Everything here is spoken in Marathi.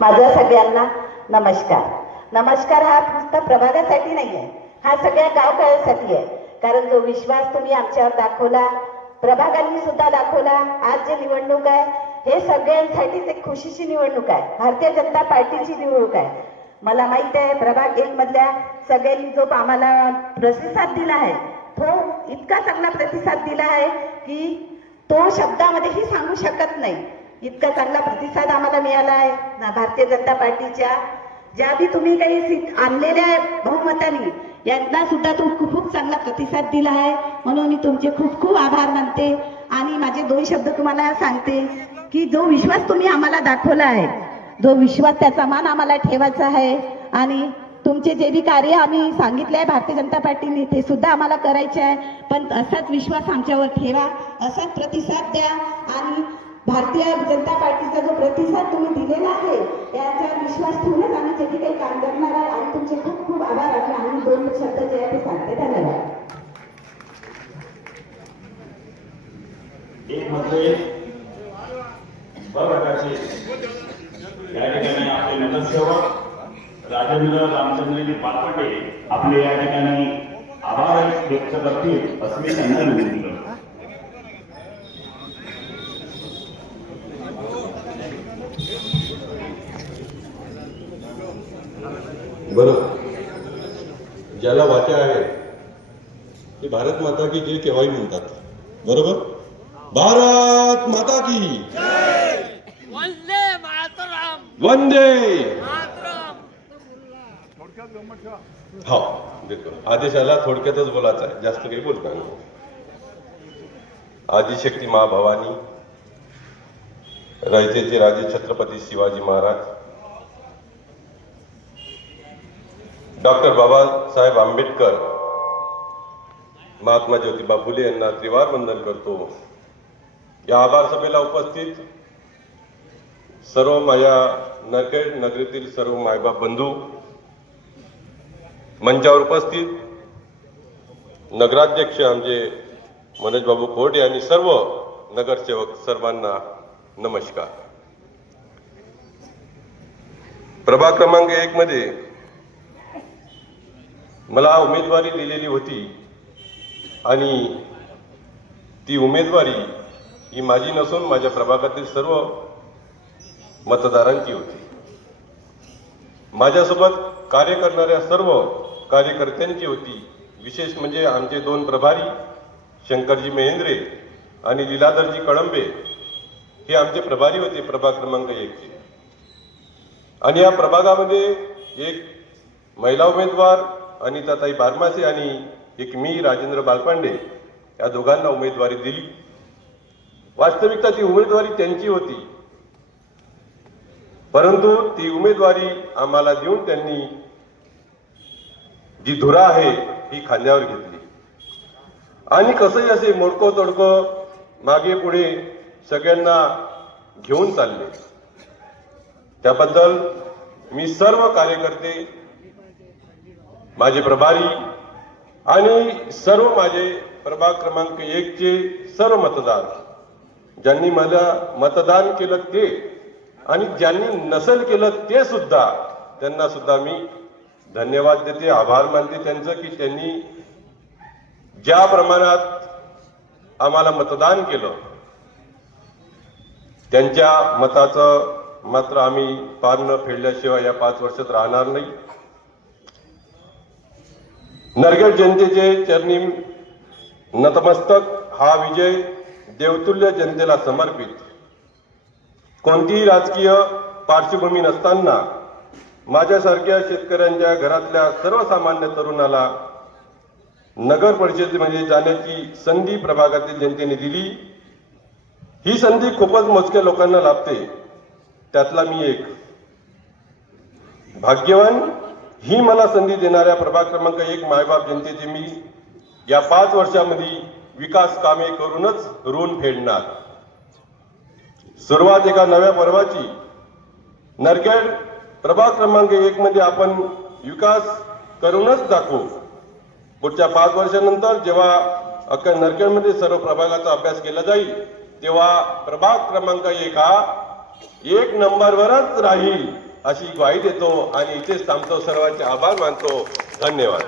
माझा सगळ्यांना नमस्कार. नमस्कार हा फक्त प्रभागासाठी नाही आहे हा सगळ्या गावकऱ्यांसाठी आहे. कारण जो विश्वास तुम्ही आमच्यावर दाखवला प्रभागांनी सुद्धा दाखवला. आज जे निवडणूक आहे हे सगळ्यांसाठीच एक खुशीची निवडणूक आहे. भारतीय जनता पार्टीची निवडणूक आहे. मला माहीत आहे प्रभाग एक मधल्या सगळ्यांनी जो आम्हाला प्रतिसाद दिला आहे तो इतका चांगला प्रतिसाद दिला आहे की तो शब्दामध्येही सांगू शकत नाही. इतका चांगला प्रतिसाद आम्हाला मिळाला आहे भारतीय जनता पार्टीच्या. ज्या बी तुम्ही काही आणलेल्या बहुमताने यांना सुद्धा तो खूप खूप चांगला प्रतिसाद दिला आहे. म्हणून मी तुमचे खूप खूप आभार मानते. आणि माझे दोन शब्द तुम्हाला सांगते की जो विश्वास तुम्ही आम्हाला दाखवला आहे जो विश्वास त्याचा मान आम्हाला ठेवायचा आहे. आणि तुमचे जे बी कार्य आम्ही सांगितले आहे भारतीय जनता पार्टीने ते सुद्धा आम्हाला करायचे आहे. पण असाच विश्वास आमच्यावर ठेवा. असाच प्रतिसाद द्या. आणि भारतीय जनता पार्टीचा जो प्रतिसाद तुम्ही दिलेला आहे याच्यावर विश्वास ठेवूनच आम्ही जे बी काही काम करणार आहे. आणि तुमचे खूप खूप आभार. आणि आम्ही दोन शब्द जे आहे ते सांगते. धन्यवाद. एक म्हणजे प्रकारचे या ठिकाणी आपले नगरसेवक राजेंद्र रामचंद्रजी पालपटे आपले या ठिकाणी आभार व्यक्त करतील असं मी त्यांना विनंती करतो बरं ज्याला वाचा आहे ते भारत माता की जय केव्हाही म्हणतात. बरोबर? भारत माता की वंदे मातरम. वंदे. मातरम. हा देतो आदेशाला थोडक्यातच बोलायचं आहे. जास्त काही बोलता आदिशक्ती मा भवानी रायतेचे राजे छत्रपती शिवाजी महाराज. डॉक्टर बाबासाहेब आंबेडकर महात्मा ज्योतिबा फुले यांना त्रिवार वंदन करतो. या आभार सभेला उपस्थित सर्व माझ्या नरखेड नगरीतील सर्व मायबाप बंधू मंचावर उपस्थित नगराध्यक्ष आमचे मनोज बाबू आणि सर्व नगरसेवक सर्वांना नमस्कार. प्रभाग क्रमांक एक मध्ये मला उमेदवारी दिलेली होती आणि ती उमेदवारी ही माझी नसून माझ्या प्रभागातील सर्व मतदारांची होती. माझ्यासोबत कार्य करणाऱ्या सर्व कार्यकर्त्यांची होती. विशेष म्हणजे आमचे दोन प्रभारी शंकरजी मेहेंद्रे आणि लीलाधरजी कळंबे. हे आमचे प्रभारी होते प्रभाग क्रमांक एकचे आणि या प्रभागामध्ये एक महिला उमेदवार अनिताताई बारमासे आणि एक मी राजेंद्र बालपांडे या दोघांना उमेदवारी दिली. वास्तविकता ती उमेदवारी त्यांची होती. परंतु ती उमेदवारी आम्हाला देऊन त्यांनी जी धुरा आहे ही खांद्यावर घेतली. आणि कसंही असे मोडको तोडको मागे पुढे सगळ्यांना घेऊन चालले. त्याबद्दल मी सर्व कार्यकर्ते माझे प्रभारी आणि सर्व माझे प्रभाग क्रमांक एकचे सर्व मतदार ज्यांनी मला मतदान केलं ते आणि ज्यांनी नसल केलं ते सुद्धा त्यांना सुद्धा मी धन्यवाद देते आभार मानते त्यांचं की त्यांनी ज्या प्रमाणात आम्हाला मतदान केलं त्यांच्या मताचं मात्र आम्ही पार न फेडल्याशिवाय या पाच वर्षात राहणार नाही. नरगड जनतेचे चरणी नतमस्तक हा विजय देवतुल्य जनतेला समर्पित. कोणतीही राजकीय पार्श्वभूमी नसताना माझ्यासारख्या शेतकऱ्यांच्या घरातल्या सर्वसामान्य तरुणाला नगर परिषदेमध्ये जाण्याची संधी प्रभागातील जनतेने दिली. ही संधी खूपच मोजक्या लोकांना लाभते. त्यातला मी एक. भाग्यवान ही मला संधी देणाऱ्या प्रभाग क्रमांक एक मायबाप जनतेचे मी या पाच वर्षामध्ये विकास कामे करूनच ऋण फेडणार. सुरुवात एका नव्या पर्वाची. नरखेड प्रभाग क्रमांक एक मध्ये आपण विकास करूनच दाखवू. पुढच्या पाच वर्षानंतर जेव्हा अख्ख्या नरखेडमध्ये सर्व प्रभागाचा अभ्यास केला जाईल तेव्हा प्रभाग क्रमांक एक हा एक नंबरवरच राहील अशी ग्वाही देतो आणि इथेच थांबतो. सर्वांचे आभार मानतो. धन्यवाद.